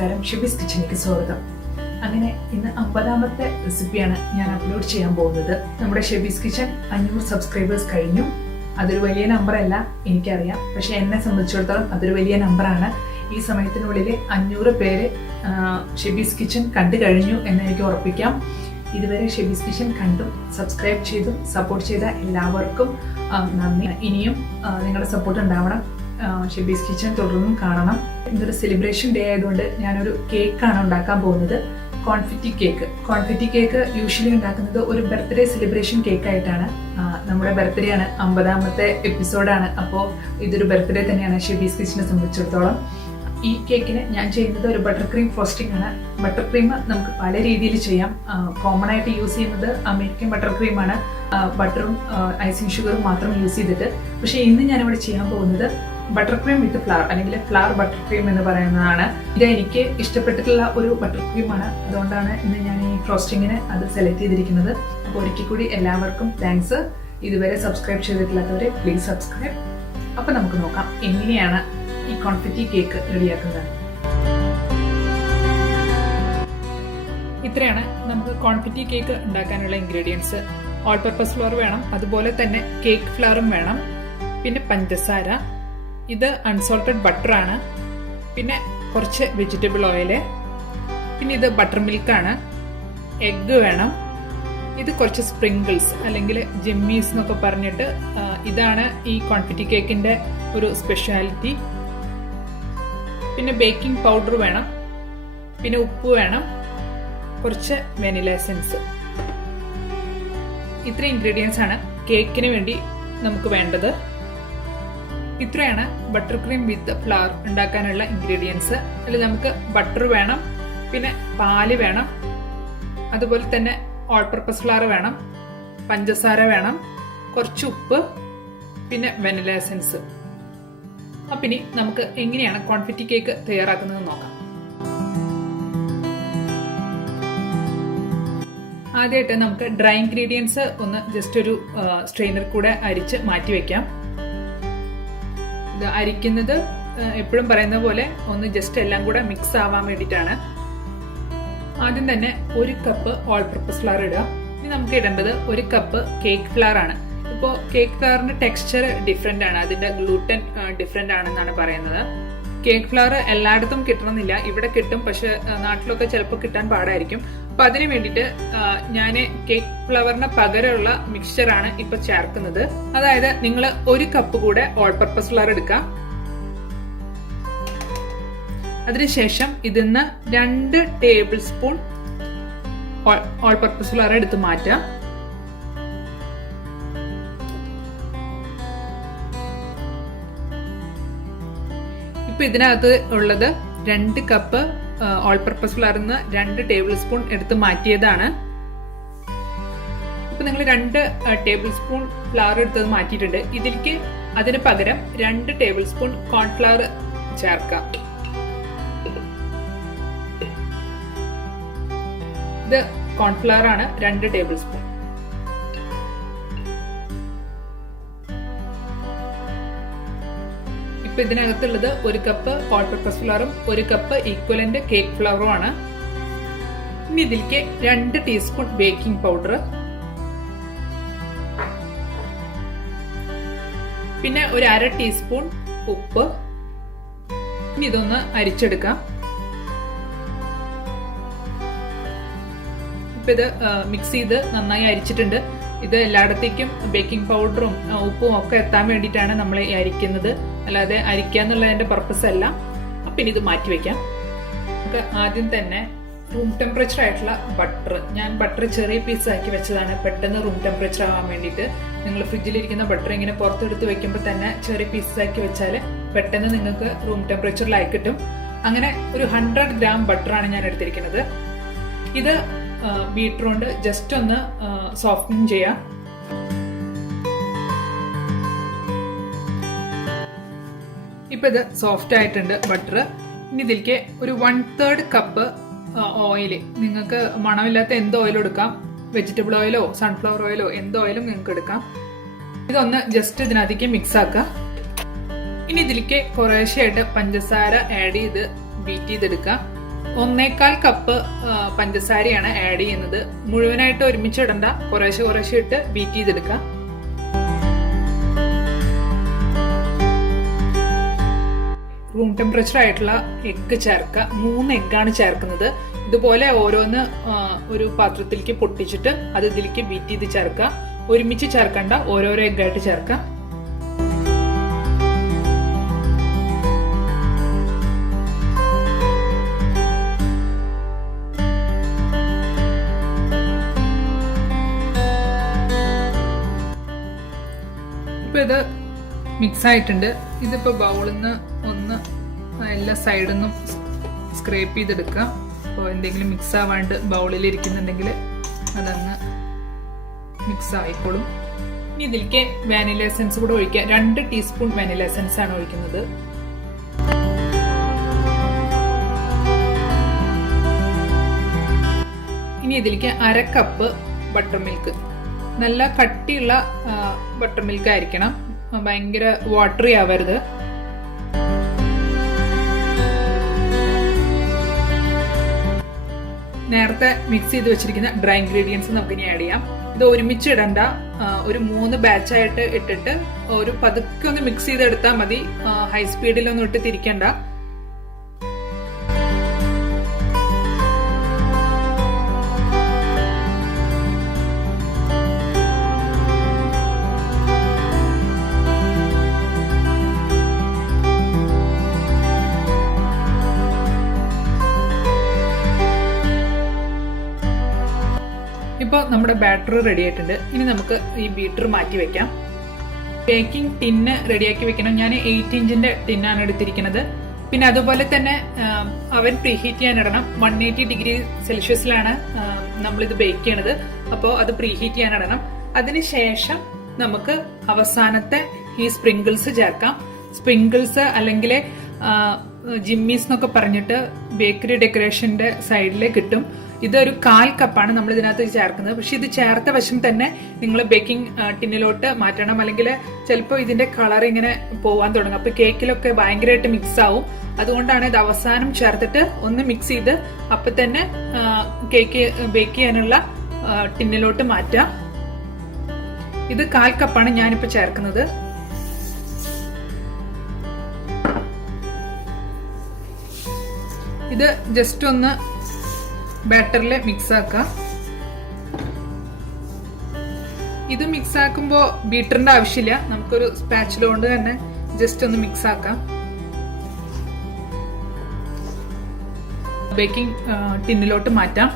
നമസ്കാരം, ഷെബീസ് കിച്ചണിലേക്ക് സ്വാഗതം. അങ്ങനെ ഇന്ന് 50ാമത്തെ റെസിപ്പിയാണ് ഞാൻ അപ്ലോഡ് ചെയ്യാൻ പോകുന്നത്. നമ്മുടെ ഷെബീസ് കിച്ചൺ 500 സബ്സ്ക്രൈബേഴ്സ് കഴിഞ്ഞു. അതൊരു വലിയ നമ്പറല്ല, എനിക്കറിയാം. പക്ഷെ എന്നെ സംബന്ധിച്ചിടത്തോളം അതൊരു വലിയ നമ്പറാണ്. ഈ സമയത്തിനുള്ളിൽ 500 പേര് ഷെബീസ് കിച്ചൺ കണ്ടു കഴിഞ്ഞു എന്ന് എനിക്ക് ഉറപ്പിക്കാം. ഇതുവരെ ഷെബീസ് കിച്ചൺ കണ്ടും സബ്സ്ക്രൈബ് ചെയ്തും സപ്പോർട്ട് ചെയ്ത എല്ലാവർക്കും നന്ദി. ഇനിയും നിങ്ങളുടെ സപ്പോർട്ട് ഉണ്ടാവണം. ഷെബീസ് കിച്ചൺ തുടർന്നും കാണണം. ഇന്നൊരു സെലിബ്രേഷൻ ഡേ ആയതുകൊണ്ട് ഞാനൊരു കേക്കാണ് ഉണ്ടാക്കാൻ പോകുന്നത്. Confetti cake. Confetti cake usually ഉണ്ടാക്കുന്നത് ഒരു ബർത്ത്ഡേ സെലിബ്രേഷൻ കേക്ക് ആയിട്ടാണ്. നമ്മുടെ ബർത്ത്ഡേ ആണ്, 50ാമത്തെ എപ്പിസോഡാണ്. അപ്പോൾ ഇതൊരു ബർത്ത്ഡേ തന്നെയാണ് ഷെബീസ് കിച്ചനെ സംബന്ധിച്ചിടത്തോളം. ഈ കേക്കിന് ഞാൻ ചെയ്യുന്നത് ഒരു ബട്ടർ ക്രീം ഫ്രോസ്റ്റിംഗ് ആണ്. ബട്ടർ ക്രീം നമുക്ക് പല രീതിയിൽ ചെയ്യാം. കോമൺ ആയിട്ട് യൂസ് ചെയ്യുന്നത് അമേരിക്കൻ ബട്ടർ ക്രീമാണ്, ബട്ടറും ഐസിങ് ഷുഗറും മാത്രം യൂസ് ചെയ്തിട്ട്. പക്ഷെ ഇന്ന് ഞാനിവിടെ ചെയ്യാൻ പോകുന്നത് ബട്ടർ ക്രീം വിത്ത് ഫ്ലവർ, അല്ലെങ്കിൽ ഫ്ലവർ ബട്ടർ ക്രീം എന്ന് പറയുന്നതാണ്. ഇത് എനിക്ക് ഇഷ്ടപ്പെട്ടിട്ടുള്ള ഒരു ബട്ടർ ക്രീമാണ്. അതുകൊണ്ടാണ് ഇന്ന് ഞാൻ ഈ ഫ്രോസ്റ്റിങ്ങിന് അത് സെലക്ട് ചെയ്തിരിക്കുന്നത്. അപ്പോൾ ഒരിക്കൽ കൂടി എല്ലാവർക്കും താങ്ക്സ്. ഇതുവരെ സബ്സ്ക്രൈബ് ചെയ്തിട്ടില്ലാത്തവരെ പ്ലീസ് സബ്സ്ക്രൈബ്. അപ്പൊ നമുക്ക് നോക്കാം എങ്ങനെയാണ് ഈ കോൺഫെറ്റി കേക്ക് റെഡിയാക്കുന്നത്. ഇത്രയാണ് നമുക്ക് കോൺഫെറ്റി കേക്ക് ഉണ്ടാക്കാനുള്ള ഇൻഗ്രീഡിയൻസ്. ഓൾ പർപ്പസ് ഫ്ലോർ വേണം, അതുപോലെ തന്നെ കേക്ക് ഫ്ലവറും വേണം, പിന്നെ പഞ്ചസാര, ഇത് അൺസോൾട്ടഡ് ബട്ടർ ആണ്, പിന്നെ കുറച്ച് വെജിറ്റബിൾ ഓയില്, പിന്നെ ഇത് ബട്ടർ മിൽക്കാണ്, എഗ്ഗ് വേണം, ഇത് കുറച്ച് സ്പ്രിങ്കിൾസ് അല്ലെങ്കിൽ ജിമ്മീസ് എന്നൊക്കെ പറഞ്ഞിട്ട് ഇതാണ് ഈ കോൺഫെറ്റി കേക്കിന്റെ ഒരു സ്പെഷ്യാലിറ്റി. പിന്നെ ബേക്കിംഗ് പൗഡർ വേണം, പിന്നെ ഉപ്പ് വേണം, കുറച്ച് വെനില എസൻസ്. ഇത്ര ഇൻഗ്രീഡിയൻസ് ആണ് കേക്കിന് വേണ്ടി നമുക്ക് വേണ്ടത്. ഇത്രയാണ് ബട്ടർ ക്രീം വിത്ത് ഫ്ലവർ ഉണ്ടാക്കാനുള്ള ഇൻഗ്രീഡിയൻസ്. അതിൽ നമുക്ക് ബട്ടർ വേണം, പിന്നെ പാല് വേണം, അതുപോലെ തന്നെ ഓൾ പർപ്പസ് ഫ്ലവർ വേണം, പഞ്ചസാര വേണം, കുറച്ച് ഉപ്പ്, പിന്നെ വെനില എസൻസ്. അപ്പം ഇനി നമുക്ക് എങ്ങനെയാണ് കോൺഫെറ്റി കേക്ക് തയ്യാറാക്കുന്നത് നോക്കാം. ആദ്യമായിട്ട് നമുക്ക് ഡ്രൈ ഇൻഗ്രീഡിയൻസ് ഒന്ന് ജസ്റ്റ് ഒരു സ്ട്രെയിനർ കൂടെ അരിച്ച് മാറ്റി വെക്കാം. ഇത് അരിക്കുന്നത് എപ്പോഴും പറയുന്ന പോലെ ഒന്ന് ജസ്റ്റ് എല്ലാം കൂടെ മിക്സ് ആവാൻ വേണ്ടിയിട്ടാണ്. ആദ്യം തന്നെ 1 കപ്പ് ഓൾ പർപ്പസ് ഫ്ലവർ ഇടുക. ഇനി നമുക്ക് ഇടേണ്ടത് 1 കപ്പ് കേക്ക് ഫ്ലവർ ആണ്. ഇപ്പോൾ കേക്ക് ഫ്ലവറിന്റെ ടെക്സ്ചർ ഡിഫറെന്റ് ആണ്, അതിന്റെ ഗ്ലൂട്ടൻ ഡിഫറെന്റ് ആണെന്നാണ് പറയുന്നത്. കേക്ക് ഫ്ലവർ എല്ലായിടത്തും കിട്ടണമെന്നില്ല, ഇവിടെ കിട്ടും, പക്ഷെ നാട്ടിലൊക്കെ ചിലപ്പോൾ കിട്ടാൻ പാടായിരിക്കും. അപ്പൊ അതിന് വേണ്ടിയിട്ട് ഞാൻ കേക്ക് ഫ്ലവറിന് പകരമുള്ള മിക്സ്ചറാണ് ഇപ്പൊ ചേർക്കുന്നത്. അതായത് നിങ്ങൾ 1 കപ്പ് കൂടെ ഓൾ പർപ്പസ് ഫ്ലവർ എടുക്കാം. അതിനുശേഷം ഇതിന്ന് 2 tablespoon all purpose flour എടുത്ത് മാറ്റാം. ഇപ്പൊ ഇതിനകത്ത് ഉള്ളത് 2 കപ്പ് ഓൾ പർപ്പസ് ഫ്ലവറിന്ന് 2 ടേബിൾ സ്പൂൺ എടുത്ത് മാറ്റിയതാണ്. ഇപ്പൊ നിങ്ങൾ 2 ടേബിൾ സ്പൂൺ ഫ്ലവർ എടുത്തത് മാറ്റിയിട്ടുണ്ട്. ഇതിലേക്ക് അതിന് പകരം 2 ടേബിൾ സ്പൂൺ കോൺഫ്ലവർ ചേർക്കാം. ഇത് കോൺഫ്ലവർ ആണ്, 2 ടേബിൾ സ്പൂൺ. ഇപ്പൊ ഇതിനകത്തുള്ളത് 1 കപ്പ് ഓൾ പർപ്പസ് ഫ്ലവറും 1 കപ്പ് ഈക്വലന്റ് കേക്ക് ഫ്ലവറും ആണ്. ഇനി ഇതിലേക്ക് 2 ടീസ്പൂൺ ബേക്കിംഗ് പൗഡർ, പിന്നെ ഒരു 1/2 ടീസ്പൂൺ ഉപ്പ്. ഇനി ഇതൊന്ന് അരിച്ചെടുക്കാം. ഇപ്പൊ ഇത് മിക്സ് ചെയ്ത് നന്നായി അരിച്ചിട്ടുണ്ട്. ഇത് എല്ലായിടത്തേക്കും ബേക്കിംഗ് പൗഡറും ഉപ്പും ഒക്കെ എത്താൻ വേണ്ടിയിട്ടാണ് നമ്മൾ അരിക്കുന്നത്, അല്ലാതെ അരിക്കാന്നുള്ളതിന്റെ പർപ്പസ് അല്ല. അപ്പൊ ഇനി ഇത് മാറ്റി വെക്കാം. നമുക്ക് ആദ്യം തന്നെ റൂം ടെമ്പറേച്ചർ ആയിട്ടുള്ള ബട്ടർ, ഞാൻ ബട്ടർ ചെറിയ പീസ് ആക്കി വെച്ചതാണ് പെട്ടെന്ന് റൂം ടെമ്പറേച്ചർ ആവാൻ വേണ്ടിയിട്ട്. നിങ്ങൾ ഫ്രിഡ്ജിലിരിക്കുന്ന ബട്ടർ ഇങ്ങനെ പുറത്തെടുത്ത് വെക്കുമ്പോൾ തന്നെ ചെറിയ പീസസ് ആക്കി വെച്ചാൽ പെട്ടെന്ന് നിങ്ങൾക്ക് റൂം ടെമ്പറേച്ചറിലായി കിട്ടും. അങ്ങനെ ഒരു 100 ഗ്രാം ബട്ടറാണ് ഞാൻ എടുത്തിരിക്കുന്നത്. ഇത് ബീറ്റർ കൊണ്ട് ജസ്റ്റ് ഒന്ന് സോഫ്റ്റൻ ചെയ്യാം. ഇപ്പൊ ഇത് സോഫ്റ്റ് ആയിട്ടുണ്ട് ബട്ടർ. ഇനി ഇതിലേക്ക് ഒരു 1/3 കപ്പ് ഓയിൽ, നിങ്ങൾക്ക് മണമില്ലാത്ത എന്ത് ഓയിലും എടുക്കാം, വെജിറ്റബിൾ ഓയിലോ സൺഫ്ലവർ ഓയിലോ എന്ത് ഓയിലും നിങ്ങൾക്ക് എടുക്കാം. ഇതൊന്ന് ജസ്റ്റ് ഇതിനകത്തേക്ക് മിക്സ് ആക്കുക. ഇനി ഇതിലേക്ക് കുറേശ്ശെയായിട്ട് പഞ്ചസാര ആഡ് ചെയ്ത് ബീറ്റ് ചെയ്തെടുക്കാം. 1/4 കപ്പ് പഞ്ചസാരയാണ് ആഡ് ചെയ്യുന്നത്. മുഴുവനായിട്ട് ഒരുമിച്ച് ഇടണ്ട, കുറേശ്ശെ കുറേശ്ശെ ഇട്ട് ബീറ്റ് ചെയ്തെടുക്കാം. റൂം ടെമ്പറേച്ചർ ആയിട്ടുള്ള എഗ്ഗ് ചേർക്കുക. 3 എഗ്ഗാണ് ചേർക്കുന്നത്. ഇതുപോലെ ഓരോന്ന് ഒരു പാത്രത്തിലേക്ക് പൊട്ടിച്ചിട്ട് അത് ഇതിലേക്ക് ബീറ്റ് ചെയ്ത് ചേർക്കുക. ഒരുമിച്ച് ചേർക്കണ്ട, ഓരോരോ എഗ്ഗായിട്ട് ചേർക്കാം. ഇപ്പൊ ഇത് മിക്സ് ആയിട്ടുണ്ട്. ഇതിപ്പോ ബൗളിൽ നിന്ന് ഒന്ന് എല്ലാ സൈഡിൽ നിന്നും സ്ക്രേപ്പ് ചെയ്തെടുക്കാം. അപ്പോൾ എന്തെങ്കിലും മിക്സ് ആവാണ്ട് ബൗളിൽ ഇരിക്കുന്നുണ്ടെങ്കിൽ അതങ്ങ് മിക്സ് ആയിക്കോളും. ഇനി ഇതിലേക്ക് വാനില എസൻസ് കൂടെ ഒഴിക്കുക. 2 ടീസ്പൂൺ വാനില എസൻസ് ആണ് ഒഴിക്കുന്നത്. ഇനി ഇതിലേക്ക് 1/2 കപ്പ് ബട്ടർ മിൽക്ക്. നല്ല കട്ടിയുള്ള ബട്ടർ മിൽക്ക് ആയിരിക്കണം, ഭയങ്കര വാട്ടറി ആവരുത്. നേരത്തെ മിക്സ് ചെയ്ത് വെച്ചിരിക്കുന്ന ഡ്രൈ ഇൻഗ്രീഡിയൻസ് നമുക്ക് ഇനി ആഡ് ചെയ്യാം. ഇത് ഒരുമിച്ച് ഇടണ്ട, ഒരു 3 ബാച്ചായിട്ട് ഇട്ടിട്ട് ഒരു പതുക്കെ ഒന്ന് മിക്സ് ചെയ്തെടുത്താൽ മതി. ഹൈ സ്പീഡിലൊന്നും ഇട്ട് തിരിക്കണ്ട. ഇപ്പോൾ നമ്മുടെ ബാറ്റർ റെഡി ആയിട്ടുണ്ട്. ഇനി നമുക്ക് ഈ ബീറ്റർ മാറ്റി വെക്കാം. ബേക്കിംഗ് ടിന്ന് റെഡിയാക്കി വെക്കണം. ഞാൻ 8 ഇഞ്ചിന്റെ ടിന്നാണ് എടുത്തിരിക്കുന്നത്. പിന്നെ അതുപോലെ തന്നെ അവൻ പ്രീഹീറ്റ് ചെയ്യാൻ ഇടണം. 180 ഡിഗ്രി സെൽഷ്യസിലാണ് നമ്മളിത് ബേക്ക് ചെയ്യണത്. അപ്പോൾ അത് പ്രീഹീറ്റ് ചെയ്യാൻ ഇടണം. അതിനുശേഷം നമുക്ക് അവസാനത്തെ ഈ സ്പ്രിങ്കിൾസ് ചേർക്കാം. സ്പ്രിങ്കിൾസ് അല്ലെങ്കിൽ ജിമ്മീസ് എന്നൊക്കെ പറഞ്ഞിട്ട് ബേക്കറി ഡെക്കറേഷന്റെ സൈഡിൽ കിട്ടും. ഇതൊരു 1/4 കപ്പാണ് നമ്മൾ ഇതിനകത്ത് ചേർക്കുന്നത്. പക്ഷെ ഇത് ചേർത്ത വശം തന്നെ നിങ്ങൾ ബേക്കിംഗ് ടിന്നിലോട്ട് മാറ്റണം, അല്ലെങ്കിൽ ചിലപ്പോൾ ഇതിന്റെ കളർ ഇങ്ങനെ പോവാൻ തുടങ്ങും. അപ്പൊ കേക്കിലൊക്കെ ഭയങ്കരമായിട്ട് മിക്സ് ആവും. അതുകൊണ്ടാണ് ഇത് അവസാനം ചേർത്തിട്ട് ഒന്ന് മിക്സ് ചെയ്ത് അപ്പൊ തന്നെ കേക്ക് ബേക്ക് ചെയ്യാനുള്ള ടിന്നിലോട്ട് മാറ്റാം. ഇത് 1/4 കപ്പാണ് ഞാനിപ്പോ ചേർക്കുന്നത്. ഇത് ജസ്റ്റ് ഒന്ന് ബാറ്ററിൽ മിക്സ് ആക്കാം. ഇത് മിക്സ് ആക്കുമ്പോൾ ബീറ്ററിന്റെ ആവശ്യമില്ല, നമുക്കൊരു സ്പാച്ചില കൊണ്ട് തന്നെ ജസ്റ്റ് ഒന്ന് മിക്സ് ആക്കാം. ബേക്കിംഗ് ടിന്നിലോട്ട് മാറ്റാം.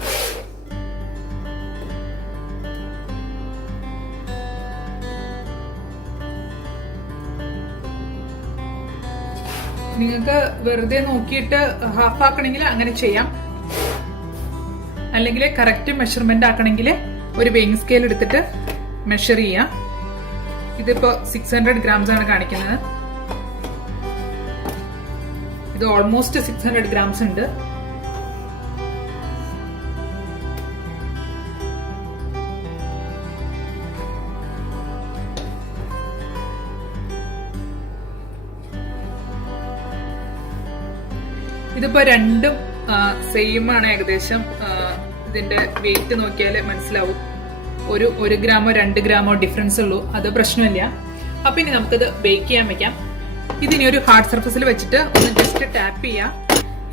നിങ്ങൾക്ക് വെറുതെ നോക്കിയിട്ട് ഹാഫ് ആക്കണമെങ്കിൽ അങ്ങനെ ചെയ്യാം, അല്ലെങ്കിൽ കറക്റ്റ് മെഷർമെന്റ് ആക്കണമെങ്കിൽ ഒരു വെയിങ് സ്കെയിൽ എടുത്തിട്ട് മെഷർ ചെയ്യാം. ഇതിപ്പോ 600 ഗ്രാംസ് ആണ് കാണിക്കുന്നത്. ഇത് ഓൾമോസ്റ്റ് 600 ഗ്രാംസ് ഉണ്ട്. ഇതിപ്പോ രണ്ടും സെയിം ആണ് ഏകദേശം. ഇതിന്റെ വെയിറ്റ് നോക്കിയാൽ മനസ്സിലാവും. 1 ഗ്രാമോ 2 ഗ്രാമോ ഡിഫറൻസ് ഉള്ളൂ, അത് പ്രശ്നമില്ല. അപ്പൊ ഇനി നമുക്കിത് ബേക്ക് ചെയ്യാൻ വെക്കാം. ഇതിനി ഒരു ഹാർഡ് സർഫസിൽ വെച്ചിട്ട് ഒന്ന് ജസ്റ്റ് ടാപ്പ് ചെയ്യാം.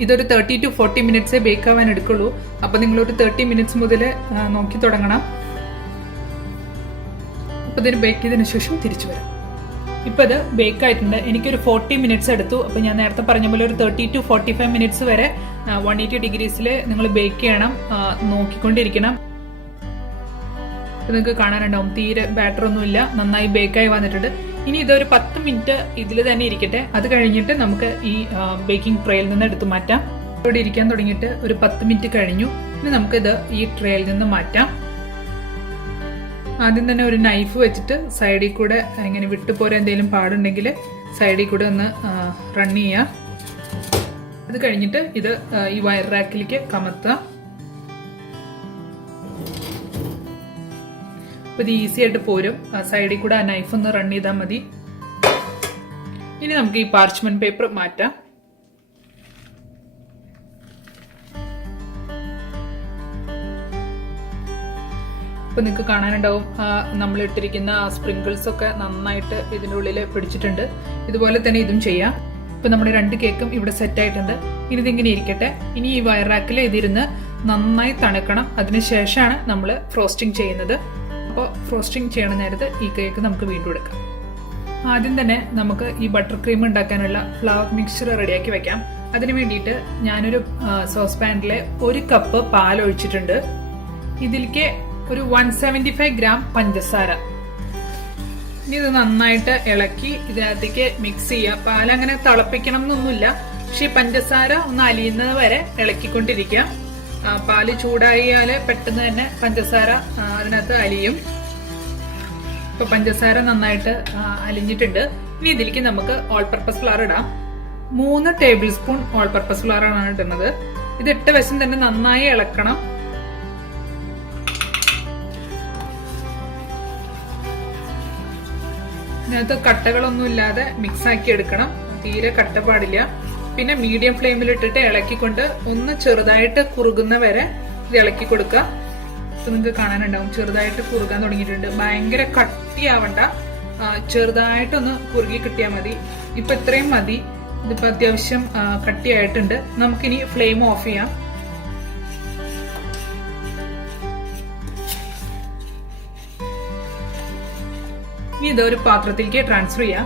ഇതൊരു 30 to 40 മിനിറ്റ്സേ ബേക്ക് ആവാൻ എടുക്കുള്ളൂ. അപ്പൊ നിങ്ങളൊരു 30 മിനിറ്റ്സ് മുതൽ നോക്കി തുടങ്ങണം. അപ്പൊ ഇതിന് ബേക്ക് ചെയ്തതിനു ശേഷം തിരിച്ചു വരാം. ഇപ്പൊ ഇത് ബേക്ക് ആയിട്ടുണ്ട്. എനിക്കൊരു 40 മിനിറ്റ്സ് എടുത്തു. അപ്പൊ ഞാൻ നേരത്തെ പറഞ്ഞ പോലെ ഒരു 30 to 45 മിനിറ്റ്സ് വരെ 180 ഡിഗ്രീസിൽ നിങ്ങൾ ബേക്ക് ചെയ്യണം, നോക്കിക്കൊണ്ടിരിക്കണം. നിങ്ങൾക്ക് കാണാനുണ്ടാവും തീരെ ബാറ്റർ ഒന്നുമില്ല, നന്നായി ബേക്കായി വന്നിട്ടുണ്ട്. ഇനി ഇതൊരു 10 മിനിറ്റ് ഇതിൽ തന്നെ ഇരിക്കട്ടെ. അത് കഴിഞ്ഞിട്ട് നമുക്ക് ഈ ബേക്കിംഗ് ട്രേയിൽ നിന്ന് എടുത്തു മാറ്റാം. ഇവിടെ ഇരിക്കാൻ തുടങ്ങിയിട്ട് ഒരു 10 മിനിറ്റ് കഴിഞ്ഞു. ഇനി നമുക്കിത് ഈ ട്രേയിൽ നിന്ന് മാറ്റാം. ആദ്യം തന്നെ ഒരു നൈഫ് വെച്ചിട്ട് സൈഡിൽ കൂടെ ഇങ്ങനെ വിട്ടുപോരാൻ എന്തെങ്കിലും പാടുണ്ടെങ്കിൽ സൈഡിൽ കൂടെ ഒന്ന് റൺ ചെയ്യാം. അത് കഴിഞ്ഞിട്ട് ഇത് ഈ വയർ റാക്കിലേക്ക് കമത്താം. അപ്പൊ ഇത് ഈസി ആയിട്ട് പോരും. സൈഡിൽ കൂടെ ആ നൈഫ് ഒന്ന് റൺ ചെയ്താൽ മതി. ഇനി നമുക്ക് ഈ പാർച്ച്മെന്റ് പേപ്പർ മാറ്റാം. ഇപ്പം നിങ്ങൾക്ക് കാണാനുണ്ടാവും നമ്മൾ ഇട്ടിരിക്കുന്ന സ്പ്രിങ്കിൾസ് ഒക്കെ നന്നായിട്ട് ഇതിൻ്റെ ഉള്ളിൽ പിടിച്ചിട്ടുണ്ട്. ഇതുപോലെ തന്നെ ഇതും ചെയ്യാം. ഇപ്പം നമ്മുടെ 2 കേക്കും ഇവിടെ സെറ്റ് ആയിട്ടുണ്ട്. ഇനി ഇതിങ്ങനെ ഇരിക്കട്ടെ. ഇനി ഈ വയർ റാക്കിൽ ഇതിരുന്ന് നന്നായി തണുക്കണം. അതിനുശേഷമാണ് നമ്മൾ ഫ്രോസ്റ്റിംഗ് ചെയ്യുന്നത്. അപ്പോൾ ഫ്രോസ്റ്റിംഗ് ചെയ്യണ നേരത്ത് ഈ കേക്ക് നമുക്ക് വീണ്ടും എടുക്കാം. ആദ്യം തന്നെ നമുക്ക് ഈ ബട്ടർ ക്രീം ഉണ്ടാക്കാനുള്ള ഫ്ലവർ മിക്സ്ചർ റെഡിയാക്കി വെക്കാം. അതിന് വേണ്ടിയിട്ട് ഞാനൊരു സോസ് പാനിൽ 1 കപ്പ് പാൽ ഒഴിച്ചിട്ടുണ്ട്. ഇതിലേക്ക് ഒരു 175 ഗ്രാം പഞ്ചസാര. ഇനി ഇത് നന്നായിട്ട് ഇളക്കി ഇതിനകത്തേക്ക് മിക്സ് ചെയ്യുക. പാലങ്ങനെ തിളപ്പിക്കണം എന്നൊന്നുമില്ല, പക്ഷെ ഈ പഞ്ചസാര ഒന്ന് അലിയുന്നത് വരെ ഇളക്കിക്കൊണ്ടിരിക്കുക. പാല് ചൂടായാല് പെട്ടെന്ന് തന്നെ പഞ്ചസാര അതിനകത്ത് അലിയും. ഇപ്പൊ പഞ്ചസാര നന്നായിട്ട് അലിഞ്ഞിട്ടുണ്ട്. ഇനി ഇതിലേക്ക് നമുക്ക് ഓൾ പർപ്പസ് ഫ്ലവർ ഇടാം. 3 table spoon all purpose flower ആണ് ഇടുന്നത്. ഇത് ഇട്ട വശം തന്നെ നന്നായി ഇളക്കണം. ഇതിനകത്ത് കട്ടകളൊന്നും ഇല്ലാതെ മിക്സ് ആക്കി എടുക്കണം. തീരെ കട്ട പാടില്ല. പിന്നെ മീഡിയം ഫ്ലെയിമിൽ ഇട്ടിട്ട് ഇളക്കിക്കൊണ്ട് ഒന്ന് ചെറുതായിട്ട് കുറുകുന്ന വരെ ഇത് ഇളക്കി കൊടുക്കുക. ഇത് നിങ്ങൾക്ക് കാണാനുണ്ടാവും ചെറുതായിട്ട് കുറുകാൻ തുടങ്ങിയിട്ടുണ്ട്. ഭയങ്കര കട്ടിയാവണ്ട, ചെറുതായിട്ടൊന്ന് കുറുകി കിട്ടിയാൽ മതി. ഇപ്പൊ ഇത്രയും മതി. ഇതിപ്പോ അത്യാവശ്യം കട്ടിയായിട്ടുണ്ട്. നമുക്കിനി ഫ്ലെയിം ഓഫ് ചെയ്യാം. ഇനി ഇതൊരു പാത്രത്തിലേക്ക് ട്രാൻസ്ഫർ ചെയ്യാം.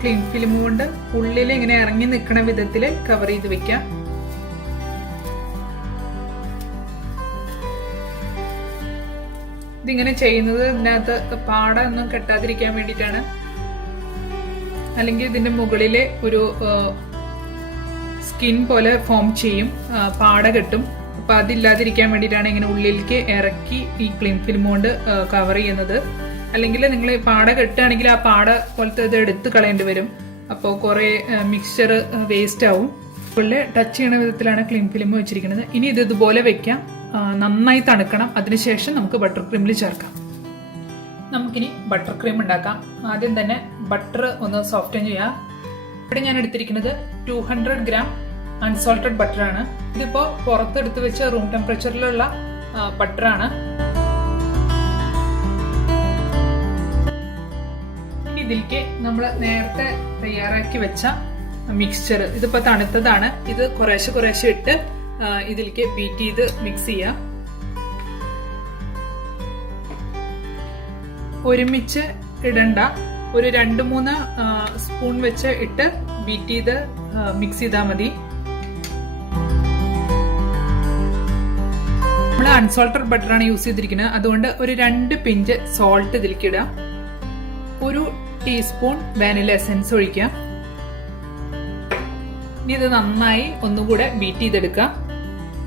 ക്ലീൻ ഫിലിം കൊണ്ട് ഉള്ളിൽ ഇങ്ങനെ ഇറങ്ങി നിൽക്കുന്ന വിധത്തിൽ കവർ ചെയ്ത് വെക്കാം. ഇതിങ്ങനെ ചെയ്യുന്നത് ഇതിനകത്ത് പാട ഒന്നും കെട്ടാതിരിക്കാൻ വേണ്ടിയിട്ടാണ്. അല്ലെങ്കിൽ ഇതിന്റെ മുകളിലെ ഒരു സ്കിൻ പോലെ ഫോം ചെയ്യും, പാട കെട്ടും. അപ്പൊ അതില്ലാതിരിക്കാൻ വേണ്ടിയിട്ടാണ് ഇങ്ങനെ ഉള്ളിലേക്ക് ഇറക്കി ഈ ക്ലീൻ ഫിലിം കൊണ്ട് കവർ ചെയ്യുന്നത്. അല്ലെങ്കിൽ നിങ്ങൾ പാട കെട്ടുകയാണെങ്കിൽ ആ പാട പോലത്തെ ഇത് എടുത്ത് കളയേണ്ടി വരും. അപ്പോൾ കുറെ മിക്സ്ചർ വേസ്റ്റ് ആവും. ഉള്ളിൽ ടച്ച് ചെയ്യണ വിധത്തിലാണ് ക്ലീൻ ഫിലിം വെച്ചിരിക്കുന്നത്. ഇനി ഇത് ഇതുപോലെ വെക്കാം. നന്നായി തണുക്കണം. അതിനുശേഷം നമുക്ക് ബട്ടർ ക്രീമിൽ ചേർക്കാം. നമുക്കിനി ബട്ടർ ക്രീം ഉണ്ടാക്കാം. ആദ്യം തന്നെ ബട്ടർ ഒന്ന് സോഫ്റ്റൻ ചെയ്യാം. ഇവിടെ ഞാൻ എടുത്തിരിക്കുന്നത് 200 ഗ്രാം അൺസോൾട്ടഡ് ബട്ടറാണ്. ഇതിപ്പോ പുറത്തെടുത്ത് വെച്ച റൂം ടെമ്പറേച്ചറിലുള്ള ബട്ടറാണ്. ഇതിലേക്ക് നമ്മൾ നേരത്തെ തയ്യാറാക്കി വെച്ച മിക്സ്ചർ, ഇതിപ്പോ തണുത്തതാണ്. ഇത് കുറേശ്ശെ കുറേശ്ശെ ഇട്ട് ഇതിലേക്ക് ബീറ്റ് ചെയ്ത് മിക്സ് ചെയ്യാം. ഒരുമിച്ച് ഇടണ്ട, ഒരു 2-3 സ്പൂൺ വെച്ച് ഇട്ട് ബീറ്റ് ചെയ്ത് മിക്സ് ചെയ്താൽ മതി. നമ്മൾ അൺസോൾട്ടഡ് ബട്ടറാണ് യൂസ് ചെയ്തിരിക്കുന്നത്. അതുകൊണ്ട് ഒരു 2 പിഞ്ച് സോൾട്ട് ഇതിലേക്ക് ഇടാം. ഒരു ടീസ്പൂൺ വാനില എസൻസ് ഒഴിക്കാം. ഇനി ഇത് നന്നായി ഒന്നുകൂടെ ബീറ്റ് ചെയ്തെടുക്കാം.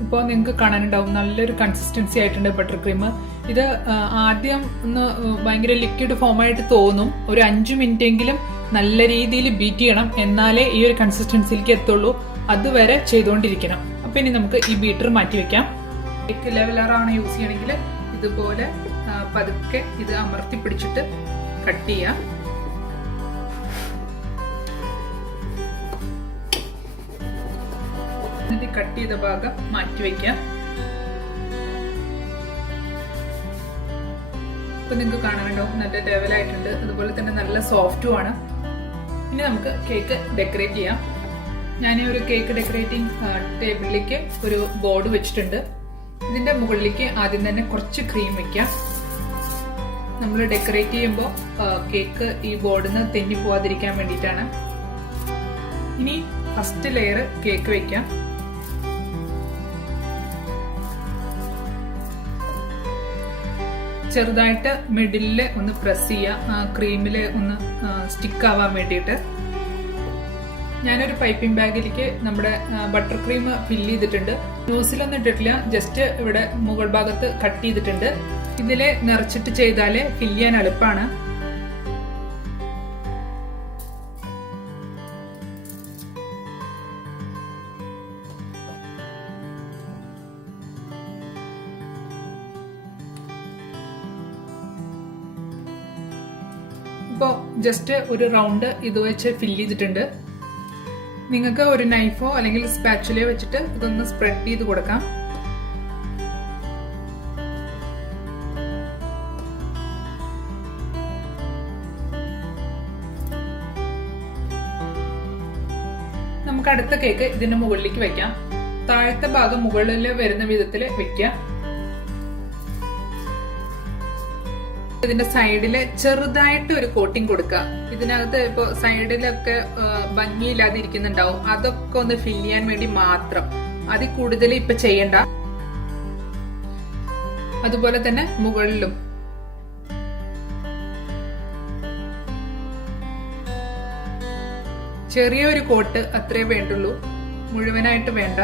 ഇപ്പോൾ നിങ്ങൾക്ക് കാണാനുണ്ടാവും നല്ലൊരു കൺസിസ്റ്റൻസി ആയിട്ടുണ്ട് ബട്ടർ ക്രീം. ഇത് ആദ്യം ഒന്ന് ഭയങ്കര ലിക്വിഡ് ഫോമായിട്ട് തോന്നും. ഒരു 5 മിനിറ്റ് എങ്കിലും നല്ല രീതിയിൽ ബീറ്റ് ചെയ്യണം, എന്നാലേ ഈ ഒരു കൺസിസ്റ്റൻസിയിലേക്ക് എത്തുള്ളൂ. അതുവരെ ചെയ്തുകൊണ്ടിരിക്കണം. അപ്പൊ ഇനി നമുക്ക് ഈ ബീറ്റർ മാറ്റി വെക്കാം. കേക്ക് ലെവലറാണ് യൂസ് ചെയ്യണമെങ്കിൽ ഇതുപോലെ പതുക്കെ ഇത് അമർത്തി പിടിച്ചിട്ട് കട്ട് ചെയ്യാം. എന്നിട്ട് കട്ട് ചെയ്ത ഭാഗം മാറ്റി വയ്ക്കാം. ഇപ്പൊ നിങ്ങൾക്ക് കാണാനുണ്ടാവും നല്ല ലെവലായിട്ടുണ്ട്. അതുപോലെ തന്നെ നല്ല സോഫ്റ്റുമാണ്. ഇനി നമുക്ക് കേക്ക് ഡെക്കറേറ്റ് ചെയ്യാം. ഞാൻ ഒരു കേക്ക് ഡെക്കറേറ്റിംഗ് ടേബിളിലേക്ക് ഒരു ബോർഡ് വെച്ചിട്ടുണ്ട്. ഇതിന്റെ മുകളിലേക്ക് ആദ്യം തന്നെ കുറച്ച് ക്രീം വെക്കാം. നമ്മൾ ഡെക്കറേറ്റ് ചെയ്യുമ്പോൾ കേക്ക് ഈ ബോർഡിൽ നിന്ന് തെന്നി പോവാതിരിക്കാൻ വേണ്ടിയിട്ടാണ്. ഇനി ഫസ്റ്റ് ലെയർ കേക്ക് വെക്കാം. ചെറുതായിട്ട് മിഡിലില് ഒന്ന് പ്രസ് ചെയ്യുക, ക്രീമില് ഒന്ന് സ്റ്റിക്ക് ആവാൻ വേണ്ടിയിട്ട്. ഞാനൊരു പൈപ്പിംഗ് ബാഗിലേക്ക് നമ്മുടെ ബട്ടർ ക്രീം ഫില്ല് ചെയ്തിട്ടുണ്ട്. ജ്യൂസിലൊന്നും ഇട്ടിട്ടില്ല, ജസ്റ്റ് ഇവിടെ മുകൾ ഭാഗത്ത് കട്ട് ചെയ്തിട്ടുണ്ട്. ഇതില് നിറച്ചിട്ട് ചെയ്താല് ഫില്ല് ചെയ്യാൻ എളുപ്പമാണ്. ഇപ്പോൾ ജസ്റ്റ് ഒരു റൗണ്ട് ഇത് വെച്ച് ഫില്ല് ചെയ്തിട്ടുണ്ട്. നിങ്ങൾക്ക് ഒരു നൈഫോ അല്ലെങ്കിൽ സ്പാച്ചുലയോ വെച്ചിട്ട് ഇതൊന്ന് സ്പ്രെഡ് ചെയ്ത് കൊടുക്കാം. നമുക്ക് അടുത്ത കേക്ക് ഇതിന്റെ മുകളിലേക്ക് വെക്കാം. താഴത്തെ ഭാഗം മുകളിൽ വരുന്ന വിധത്തിൽ വെക്കാം. ഇതിന്റെ സൈഡില് ചെറുതായിട്ട് ഒരു കോട്ടിങ് കൊടുക്കുക. ഇതിനകത്ത് ഇപ്പൊ സൈഡിലൊക്കെ ഭംഗിയില്ലാതെ ഇരിക്കുന്നുണ്ടാവും, അതൊക്കെ ഒന്ന് ഫില്ല് ചെയ്യാൻ വേണ്ടി മാത്രം. അതിൽ കൂടുതൽ ഇപ്പൊ ചെയ്യണ്ട. അതുപോലെ തന്നെ മുകളിലും ചെറിയൊരു കോട്ട് അത്രേ വേണ്ടുള്ളൂ, മുഴുവനായിട്ട് വേണ്ട.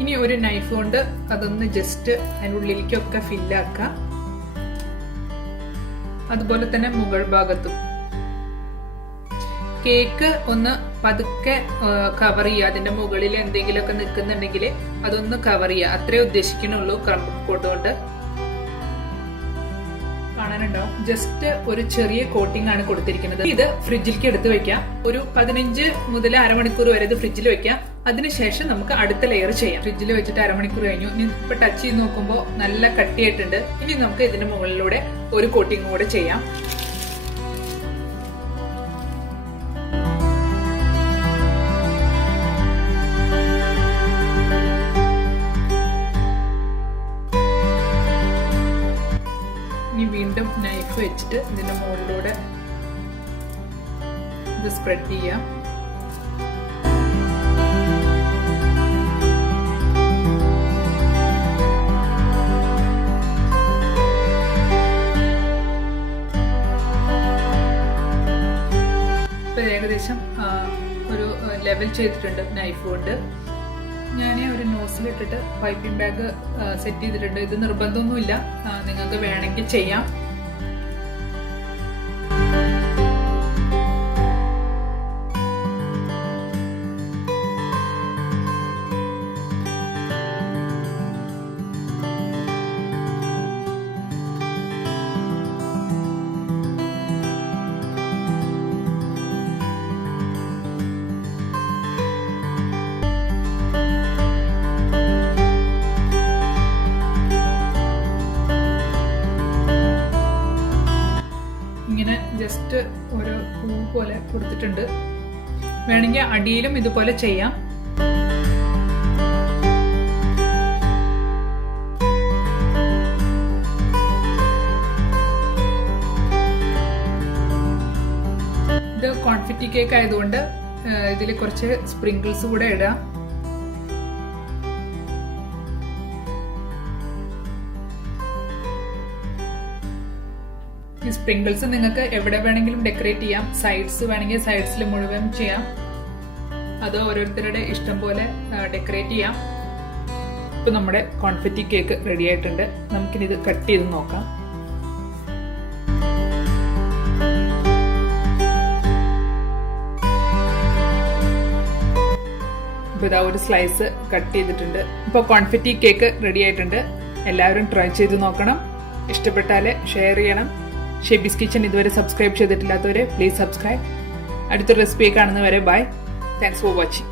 ഇനി ഒരു നൈഫ് കൊണ്ട് അതൊന്ന് ജസ്റ്റ് അതിനുള്ളിലേക്കൊക്കെ ഫില്ലാക്കാം. അതുപോലെ തന്നെ മുകൾ ഭാഗത്തും കേക്ക് ഒന്ന് പതുക്കെ കവർ ചെയ്യുക. അതിന്റെ മുകളിൽ എന്തെങ്കിലുമൊക്കെ നിൽക്കുന്നുണ്ടെങ്കിൽ അതൊന്ന് കവർ ചെയ്യുക. അത്രേ ഉദ്ദേശിക്കുന്നുള്ളൂ ക്രംബ് കോട്ട് കൊണ്ട്. കാണാനുണ്ടാവും, ജസ്റ്റ് ഒരു ചെറിയ കോട്ടിംഗ് ആണ് കൊടുത്തിരിക്കുന്നത്. ഇത് ഫ്രിഡ്ജിലേക്ക് എടുത്ത് വെക്കാം. ഒരു 15 മുതൽ അരമണിക്കൂർ വരെ ഇത് ഫ്രിഡ്ജിൽ വെക്കാം. അതിനുശേഷം നമുക്ക് അടുത്ത ലെയർ ചെയ്യാം. ഫ്രിഡ്ജിൽ വെച്ചിട്ട് അരമണിക്കൂർ കഴിഞ്ഞു. ഇനി ഇപ്പൊ ടച്ച് ചെയ്ത് നോക്കുമ്പോൾ നല്ല കട്ടിയായിട്ടുണ്ട്. ഇനി നമുക്ക് ഇതിന്റെ മുകളിലൂടെ ഒരു കോട്ടിംഗ് കൂടെ ചെയ്യാം. ഇനി വീണ്ടും നൈഫ് വെച്ചിട്ട് ഇതിന്റെ മുകളിലൂടെ ഇത് സ്പ്രെഡ് ചെയ്യാം. ഏകദേശം ഒരു ലെവൽ ചെയ്തിട്ടുണ്ട് നൈഫ് കൊണ്ട്. ഞാൻ ഒരു നോസിലിട്ടിട്ട് പൈപ്പിംഗ് ബാഗ് സെറ്റ് ചെയ്തിട്ടുണ്ട്. ഇത് നിർബന്ധമൊന്നുമില്ല, നിങ്ങൾക്ക് വേണമെങ്കിൽ ചെയ്യാം. ഇങ്ങനെ ജസ്റ്റ് ഒരു പൂ പോലെ കൊടുത്തിട്ടുണ്ട്. വേണമെങ്കിൽ അടിയിലും ഇതുപോലെ ചെയ്യാം. ഇത് കോൺഫെറ്റി കേക്ക് ആയതുകൊണ്ട് ഇതിൽ കുറച്ച് സ്പ്രിങ്കിൾസ് കൂടെ ഇടാം. ഈ സ്പ്രിങ്കിൾസ് നിങ്ങൾക്ക് എവിടെ വേണമെങ്കിലും ഡെക്കറേറ്റ് ചെയ്യാം. സൈഡ്സ് വേണമെങ്കിൽ സൈഡ്സിൽ മുഴുവൻ ചെയ്യാം. അത് ഓരോരുത്തരുടെ ഇഷ്ടം പോലെ ഡെക്കറേറ്റ് ചെയ്യാം. ഇപ്പൊ നമ്മുടെ കോൺഫെറ്റി കേക്ക് റെഡി ആയിട്ടുണ്ട്. നമുക്കിനി ഇത് കട്ട് ചെയ്ത് നോക്കാം. ഇപ്പൊ ഇതാ ഒരു സ്ലൈസ് കട്ട് ചെയ്തിട്ടുണ്ട്. ഇപ്പൊ കോൺഫെറ്റി കേക്ക് റെഡി ആയിട്ടുണ്ട്. എല്ലാവരും ട്രൈ ചെയ്ത് നോക്കണം. ഇഷ്ടപ്പെട്ടാല് ഷെയർ ചെയ്യണം. ഷെബീസ് കിച്ചൺ ഇതുവരെ സബ്സ്ക്രൈബ് ചെയ്തിട്ടില്ലാത്തവരെ പ്ലീസ് സബ്സ്ക്രൈബ്. അടുത്തൊരു റെസിപ്പി കാണുന്നവരെ ബൈ. Thanks for watching.